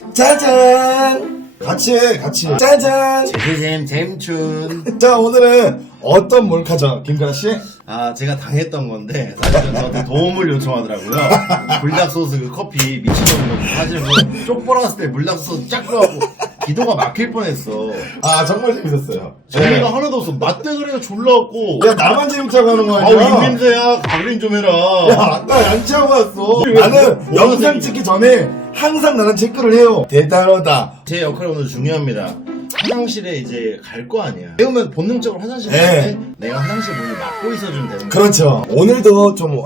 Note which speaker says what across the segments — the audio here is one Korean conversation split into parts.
Speaker 1: 짜잔! 같이 짜잔!
Speaker 2: 잼잼춘.
Speaker 1: 자, 오늘은 어떤 몰카죠, 김가라씨?
Speaker 2: 제가 당했던 건데 사실은 저한테 도움을 요청하더라고요. 불닭소스 그 커피 미친놈인 거 사실 쪽벌었을 때 불닭소스 쫙 넣어갖고 기도가 막힐 뻔했어.
Speaker 1: 정말 재밌었어요.
Speaker 2: 재미가 하나도 없어. 맛대가리가 졸라갖고.
Speaker 1: 야, 나만 재밌자고 하는 거 아니야?
Speaker 2: 입냄새야. 가그린 좀 해라.
Speaker 1: 야, 나 양치하고 왔어. 나는 영상 찍기 전에 항상 나는 체크를 해요. 대단하다.
Speaker 2: 제 역할이 오늘 중요합니다. 화장실에 이제 갈 거 아니야. 배우면 본능적으로 화장실에
Speaker 1: 네.
Speaker 2: 갈 때 내가 화장실 문을 막고 있어주면 되는 거야.
Speaker 1: 그렇죠. 오늘도 좀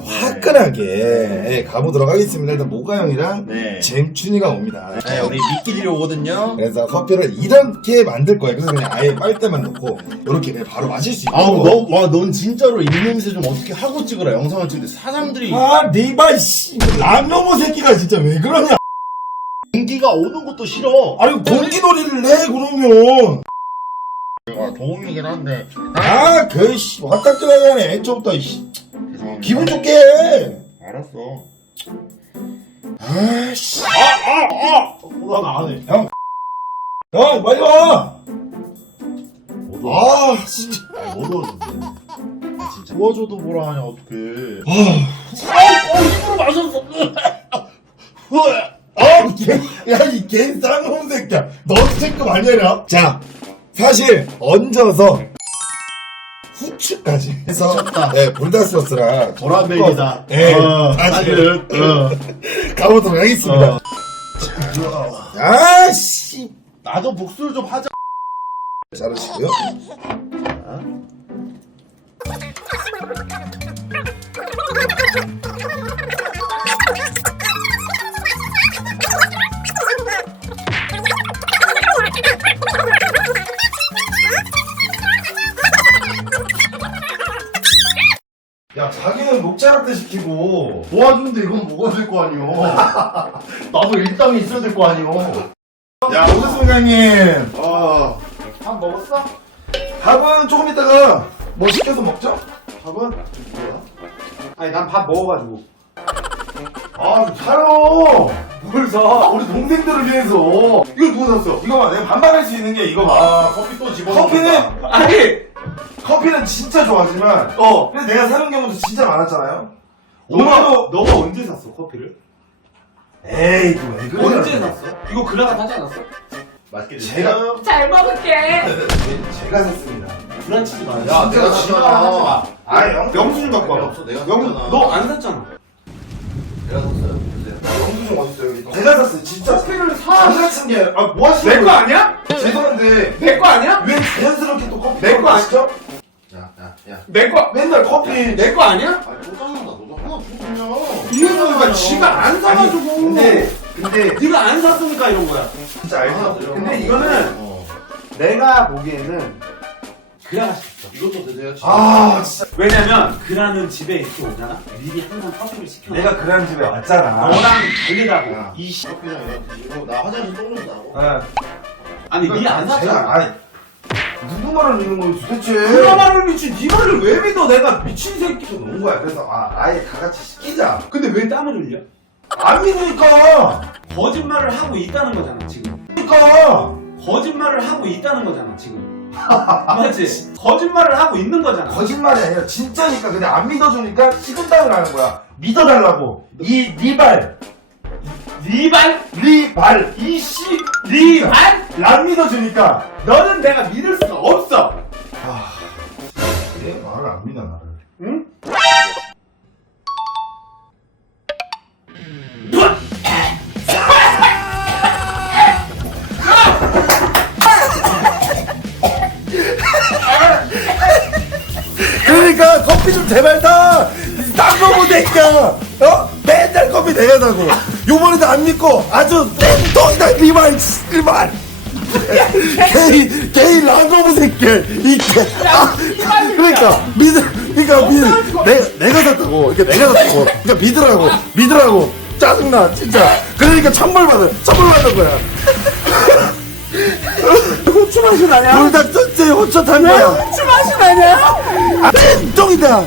Speaker 1: 화끈하게 가보도록 하겠습니다. 일단 모가형이랑
Speaker 2: 네.
Speaker 1: 잼춘이가 옵니다.
Speaker 2: 네, 우리 미끼들이 오거든요.
Speaker 1: 그래서 커피를 이렇게 만들 거예요. 그래서 그냥 아예 빨대만 넣고 이렇게 그냥 바로 마실 수 있고.
Speaker 2: 넌 진짜로 입냄새 좀 어떻게 하고 찍으라. 영상을 찍는데 사람들이
Speaker 1: 니발 씨, 랑너머 새끼가 진짜 왜 그러냐?
Speaker 2: 공기가 오는 것도 싫어.
Speaker 1: 아니 공기놀이를 해 그러면.
Speaker 2: 도움이긴 한데.
Speaker 1: 씨, 화딱지나게 하네. 애초부터 씨.
Speaker 2: 죄송합니다.
Speaker 1: 기분 좋게 해.
Speaker 2: 알았어.
Speaker 1: 씨.
Speaker 2: 나안 해.
Speaker 1: 형, 빨리 와. 진짜.
Speaker 2: 못 도와준대. 진짜. 도와줘도 뭐라 하냐, 어떡해. 입으로 마셨어.
Speaker 1: 이 개인 쌍놈 새끼야. 너도 체크 많이 해라. 자, 사실 얹어서 후추까지 해서
Speaker 2: 미쳤다.
Speaker 1: 불닭소스랑
Speaker 2: 보라벨이다.
Speaker 1: 사실 가보도록 하겠습니다. 씨.
Speaker 2: 나도 복수를 좀 하자.
Speaker 1: 자르시고요. 야, 자기는 목자락 때 시키고.
Speaker 2: 도와주는데 이건 먹어야 될 거 아니오. 나도 일당이 있어야 될 거 아니오.
Speaker 1: 야, 오셨습니까, 형님?
Speaker 2: 밥 먹었어?
Speaker 1: 밥은 조금 있다가 뭐 시켜서 먹죠?
Speaker 2: 밥은? 뭐야?
Speaker 3: 아니 난 밥 먹어가지고.
Speaker 1: 좀 사요.
Speaker 3: 뭘 사?
Speaker 1: 우리 동생들을 위해서.
Speaker 3: 이거 누가 샀어?
Speaker 1: 이거 봐, 내가 반반할 수 있는 게 이거 봐.
Speaker 2: 커피 또 집어넣어.
Speaker 1: 커피는 진짜 좋아하지만, 근데 내가 사는 경우도 진짜 많았잖아요.
Speaker 3: 너가 언제 샀어 커피를?
Speaker 1: 에이, 왜 그래?
Speaker 3: 언제 샀어? 이거 그라가 사지 않았어?
Speaker 2: 맛있게
Speaker 1: 제가-
Speaker 4: 잘 먹을게.
Speaker 1: 제가 샀습니다.
Speaker 3: 불안치지 마.
Speaker 2: 야, 내가
Speaker 3: 지랄 하지 마.
Speaker 1: 영수증 갖고 와봐.
Speaker 2: 없어. 내가 샀잖아.
Speaker 3: 너 안 샀잖아.
Speaker 2: 내가 샀어요.
Speaker 1: 영수증 어딨어요, 여기? 제가 샀어요, 진짜.
Speaker 3: 커피를 사.
Speaker 1: 장난친 게 아니라, 뭐 하시는
Speaker 3: 내 거 아니야?
Speaker 1: 죄송한데,
Speaker 3: 내 거 아니야?
Speaker 1: 왜 자연스럽게 또 커피
Speaker 3: 내거
Speaker 1: 아시죠?
Speaker 2: 야.
Speaker 3: 내 거.
Speaker 1: 맨날 커피.
Speaker 3: 내 거 아니야?
Speaker 2: 짜증난다. 너도 하나 주면.
Speaker 3: 이거는 지가 안 사가지고.
Speaker 1: 근데,
Speaker 3: 네가 안 샀으니까 이런 거야.
Speaker 1: 진짜 알죠?
Speaker 3: 근데 이거는 내가 보기에는 그라가 시켰어.
Speaker 2: 이것도 드세요.
Speaker 1: 진짜.
Speaker 3: 왜냐면 그라는 집에 이렇게 오잖아. 미리 항상 커피를 시켜.
Speaker 1: 내가 그런 집에 왔잖아.
Speaker 3: 너랑 다르다고.
Speaker 2: 야.
Speaker 3: 이 씨.
Speaker 2: 커피랑 이거 드시고 나 화장실 똥 준다고.
Speaker 3: 아니 니 안 샀잖아.
Speaker 1: 아니, 누구 말을 믿는 거지 도대체?
Speaker 3: 그라 말을 미친. 니 말을 왜 믿어? 내가 미친 새끼.
Speaker 1: 놓은 거야. 그래서 아예 다 같이 시키자.
Speaker 3: 근데 왜 땀을 흘려?
Speaker 1: 안 믿으니까.
Speaker 3: 거짓말을 하고 있다는 거잖아 지금.
Speaker 1: 그러니까.
Speaker 3: 거짓말을 하고 있다는 거잖아 지금. 맞지? 거짓말을 하고 있는 거잖아.
Speaker 1: 거짓말이 아니라 진짜니까. 근데 안 믿어주니까 식은땀을 하는 거야. 믿어달라고. 리발.
Speaker 3: 리발? 이씨 리발?
Speaker 1: 안 믿어주니까.
Speaker 3: 너는 내가 믿을 수가 없어.
Speaker 1: 그래 말을 안 믿어 나를.
Speaker 3: 응?
Speaker 1: 그러니까 커피 좀 제발 사. 딴거못 새끼야. 맨날 커피 내가 사고. 요번에도 안 믿고 아주 땡통이다. 리발. 게이 랑거부 새끼. 그러니까 내가 샀다고. 그러니까 믿으라고. 짜증나 진짜. 그러니까 천벌 받은 거야.
Speaker 3: 호추 맛이 나냐?
Speaker 1: 불닭 쩐지 호초 탄 거야.
Speaker 3: 호추 맛이 나냐?
Speaker 1: 땡똥이다.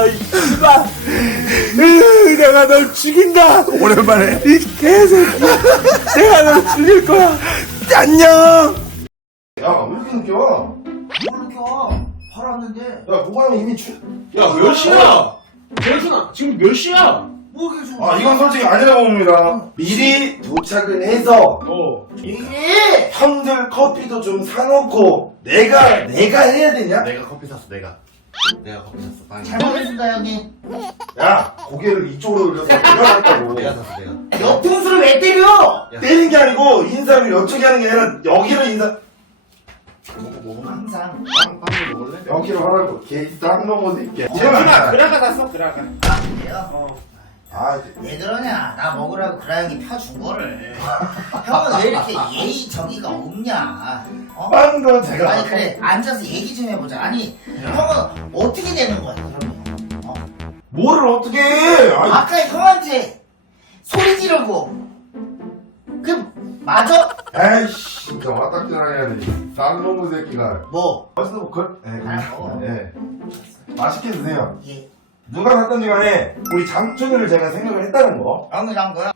Speaker 1: 내가 널 죽인다. 오랜만에 이 개새끼야. 내가 널 죽일 거야. 안녕. 야, 왜 이렇게 늦게 와?
Speaker 4: 뭘 껴? 팔았는데.
Speaker 1: 야, 보관형 이미
Speaker 3: 야, 몇 시야? 대순아, 지금 몇 시야?
Speaker 4: 뭐 이렇게 좀.
Speaker 1: 아, 이건 솔직히 아니라고 봅니다. 미리 도착을 해서
Speaker 4: 이게!
Speaker 1: 형들 커피도 좀 사놓고 내가 해야 되냐?
Speaker 2: 내가 커피 샀어, 내가 커피 샀어. 빵이.
Speaker 4: 잘 먹겠습니다, 형님.
Speaker 1: 야, 고개를 이쪽으로 올려서 내려갔다고.
Speaker 2: 내가 샀어, 내가.
Speaker 4: 옆통수를 왜 때려?
Speaker 1: 때리는 게 아니고 인사를 이쪽에 하는 게 아니라 여기로 인사.
Speaker 2: 먹어.
Speaker 4: 항상.
Speaker 2: 빵을 먹을래?
Speaker 1: 여기로 하라고. 개쌍 넘어 새끼야.
Speaker 3: 그라가 샀어, 그라가.
Speaker 4: 그래요?
Speaker 1: 아,
Speaker 4: 왜 그러냐? 나 먹으라고 그라 형이 펴준 거를. 형은 왜 이렇게 예의 정의가 없냐? 어?
Speaker 1: 빵도 제가.
Speaker 4: 아니 그래 앉아서 얘기 좀 해보자. 아니 형은 어떻게 되는 거야 그러면? 어?
Speaker 1: 뭐를 어떻게 해? 아이,
Speaker 4: 아까 형한테 소리 지르고 그 맞아?
Speaker 1: 에이씨, 진짜 왔다 갔다 해야 돼. 쌍 넘어 새끼가.
Speaker 4: 뭐?
Speaker 1: 맛있는 거 걸? 예,
Speaker 4: 아, 먹어.
Speaker 1: 예. 맛있게 드세요.
Speaker 4: 예.
Speaker 1: 누가 샀던지 간에 우리 장춘이를 제가 생각을 했다는 거.
Speaker 4: 형이 산 거야?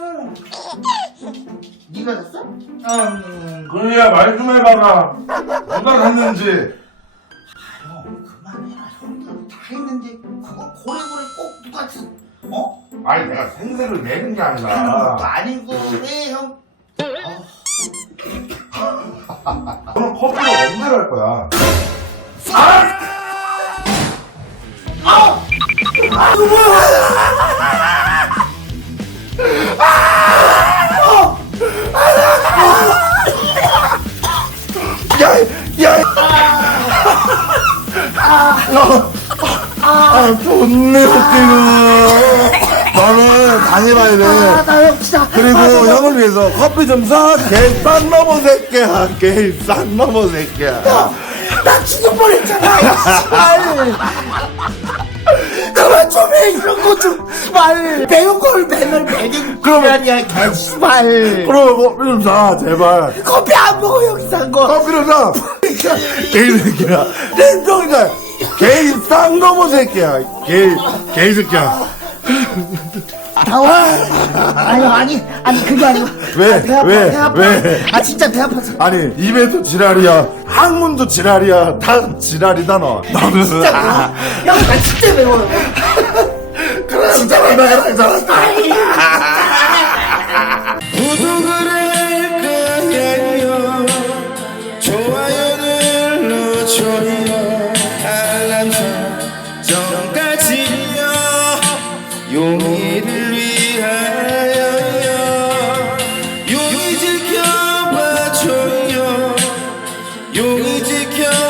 Speaker 4: 네가 샀어?
Speaker 1: 그래야 말 좀 해봐라. 누가 샀는지.
Speaker 4: 형 그만해라. 형들 다 했는데 그거 고래고래 꼭 누가 샀? 어?
Speaker 1: 아니 내가 생색을 내는 게
Speaker 4: 그런 것도
Speaker 1: 아니라.
Speaker 4: 아니고 왜 형?
Speaker 1: 너는 커피를 언제 갈 거야? 좋네 웃기고. 너는 당해봐야 돼.
Speaker 4: 나형 진짜.
Speaker 1: 그리고 형을 위해서 커피 좀 사. 개싼 넘어 새끼야. 개싼 넘어 새끼야.
Speaker 4: 나 죽을 뻔했잖아. 씨발. 그만 좀 해. 이런 거 좀. 씨발. 배운 걸 맨날 매긴
Speaker 1: 그러면-
Speaker 4: 야 개씨발.
Speaker 1: 그럼 커피 좀 사. 제발.
Speaker 4: 커피 안 먹어 여기 산 거.
Speaker 1: 커피를 사. 개새끼야. 땡덩이다. 개싼 넘어 새끼야. 개 새끼야.
Speaker 4: 나와. 아니 그게 아니고.
Speaker 1: 왜?
Speaker 4: 배 아파,
Speaker 1: 왜?
Speaker 4: 배 아파.
Speaker 1: 왜?
Speaker 4: 아 진짜 배 아파서.
Speaker 1: 아니 입에도 지랄이야. 항문도 지랄이야. 다 지랄이다 너. 너는.
Speaker 4: 진짜 매워. 형, 나 진짜 매워요.
Speaker 1: 그래 진짜 내가 잘한다.
Speaker 5: 구독을 할 거예요. 좋아요를 눌러줘요. 알람 설정까지요. 용의를 위하여 용의 지켜봐줘요. 용의 지켜